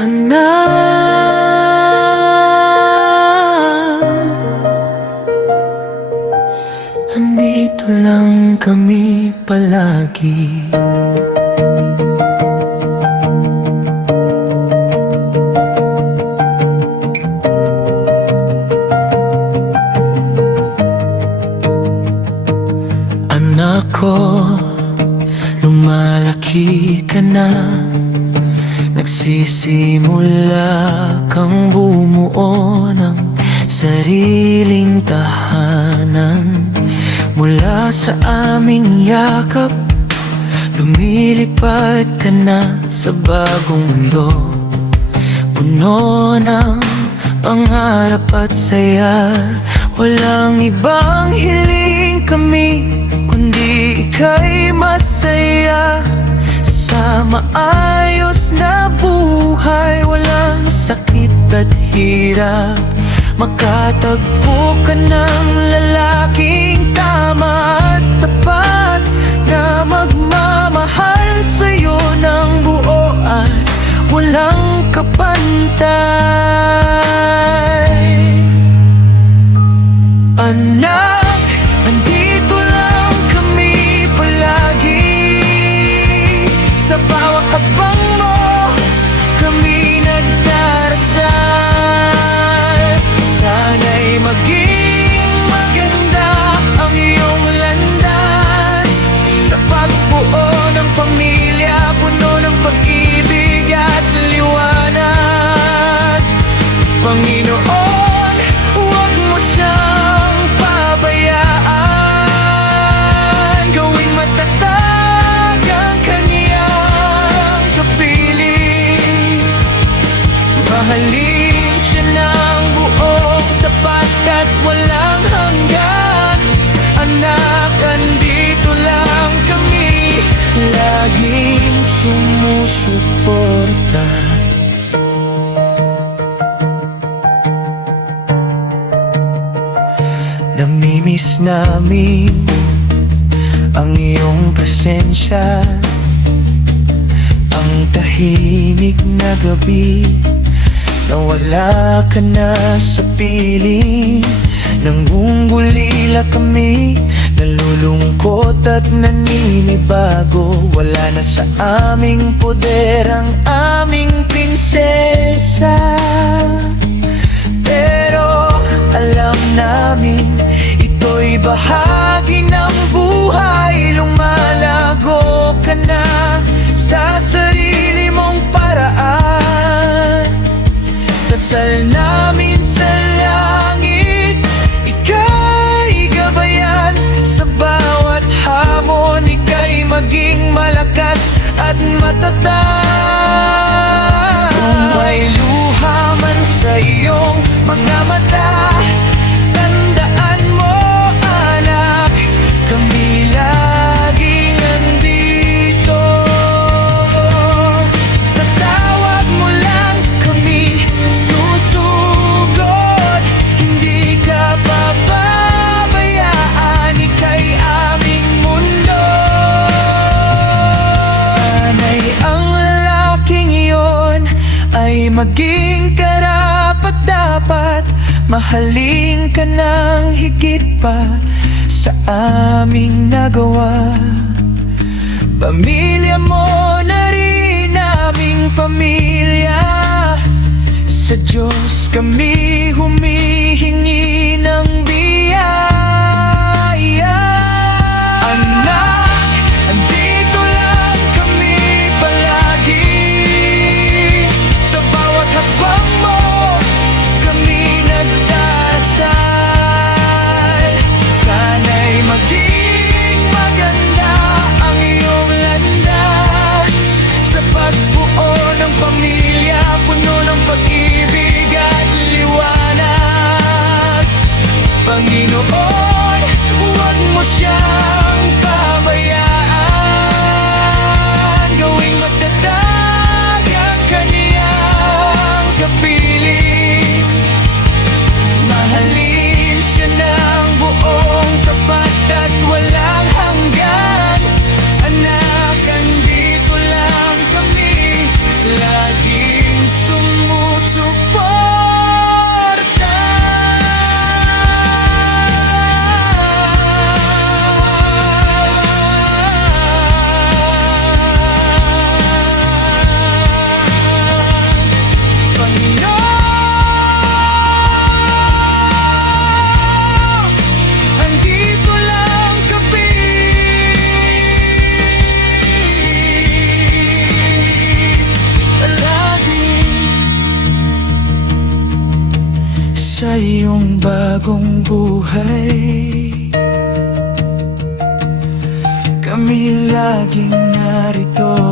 Anak, andito lang kami palagi. Anak ko, lumalaki ka na, nagsisimula kang bumuo ng sariling tahanan. Mula sa aming yakap, lumilipad ka na sa bagong mundo, puno ng pangarap at saya. Walang ibang hiling kami kundi ika'y masaya sa maayos na buhay. Walang sakit at hirap, makatagpo ka ng lalaking tama at tapat na magmamahal sa'yo ng buo at walang kapantay. Anak, andito lang kami palagi. Sa bawat habang mo, kami nagdarasal. Sana'y maging maganda ang iyong landas sa pagbuo ng pamilya, puno ng pag-ibig at liwanag. Panginoon, huwag mo siyang pabayaan, gawing matatag ang kaniyang kapiling. Mahalin siya ng buong tapat at walang hanggan. Anak, andito lang kami, laging sumusuporta. Namimiss namin ang iyong presensya, ang tahimik na gabi na wala ka na sa piling. Nangungulila kami, nalulungkot at naninibago. Wala na sa aming poder ang aming prinsesa, pero alam namin ito'y bahagi ng buhay. Lumalago ka na sa sarili mong paraan. Dasal namin sa langit, ika'y gabayan. Sa bawat hamon, ika'y maging malakas at matatag. Kung may luha man sa iyong mga mata, tandaan mo anak, kami laging nandito. Sa tawag mo lang kami susugod, hindi ka pababayaan, ika'y aming mundo. Sana'y ang lalaking iyon ay maging karapat-dapat, mahalin ka ng higit pa sa aming nagawa. Pamilya mo na rin aming pamilya, sa Diyos kami humihingi ng biyaya. Anak, andito lang kami palagi. Sa bawat habang mo, kami nagdarasal. Sana'y maging maganda ang iyong landas sa pagbuo ng pamilya, puno ng pag-ibig at liwanag. bagong buhay. Kami laging narito